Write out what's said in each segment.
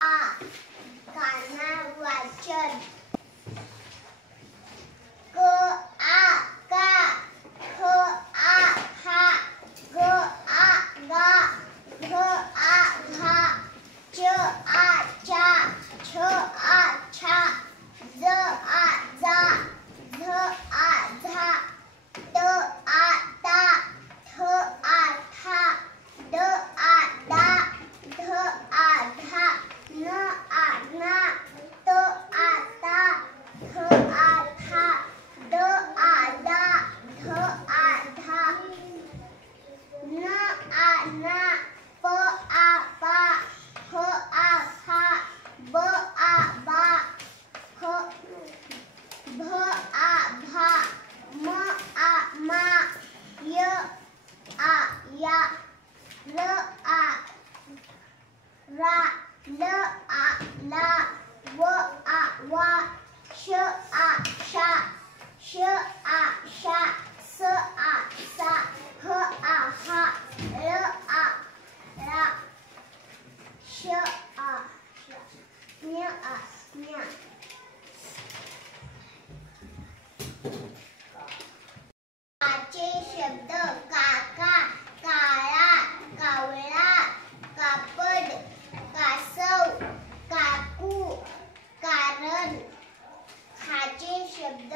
आ काना वाचन क आ का ख आ खा ग आ गा घ आ घा च आ चा छ आ छा ज आ जा झ आ झा ट आ ता ठ आ ठा ड आ डा ध आ धा न आ ना त आ ता थ आ था द आ दा ध आ धा न आ ना प आ पा फ आ फा ब आ बा भ आ भा म आ मा य आ या ल आ रा ल आ ला व आ वा श आ शा श आ शा स आ सा ह आ हा ल आ रा श आ न्य आ न्या काचे शब्द काका काळा कावळा कापड कासव काकू कारण खाचे शब्द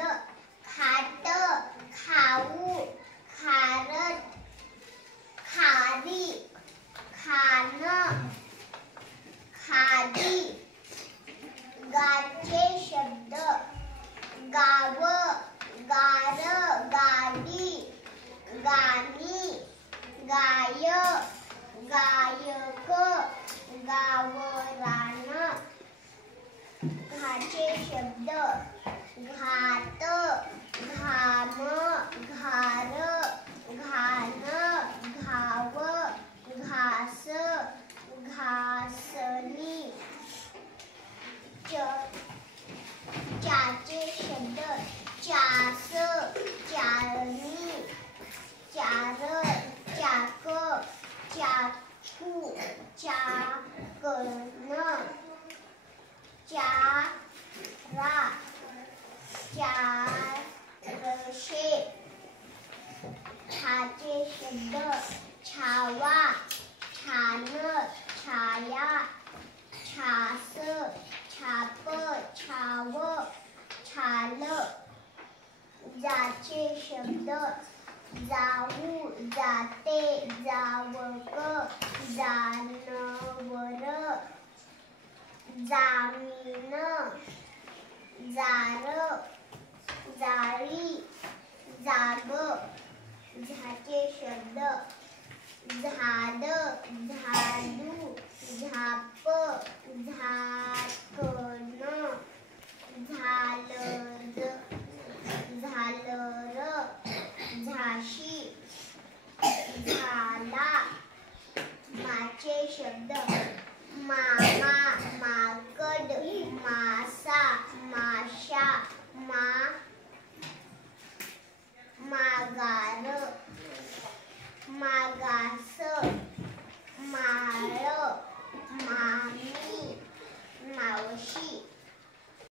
खाट खाऊ खारट खारी खान खादी गाचे शब्द गाव गार गाडी गाणी गाय गायक गावरान घाचे शब्द घाट घाम घार घाण घाव घास घासणी चाचे शब्द चास चाळणी चार चाक चाकू चाकण चारा चारशे छाचे शब्द छावा छान छाया छास छाप छाव छाल जाचे शब्द जाऊ जाते जावक जानवर जामीन जार जाळी जाग झाचे शब्द झाड झाड